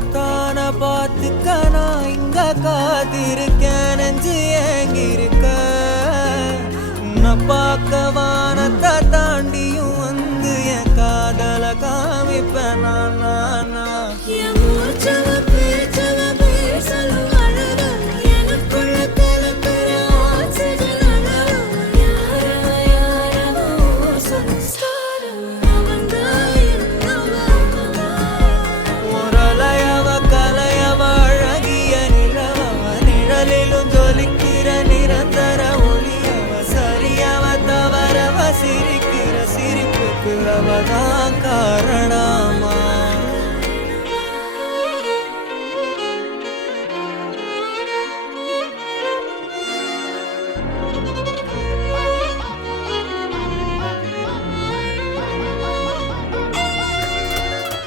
உன்னத்தான பார்த்துக்க நான் இங்க காத்திருக்கேன் நெஞ்சு ஏங்கிருக்க உன்னை பார்க்க வானத்தை தாண்டி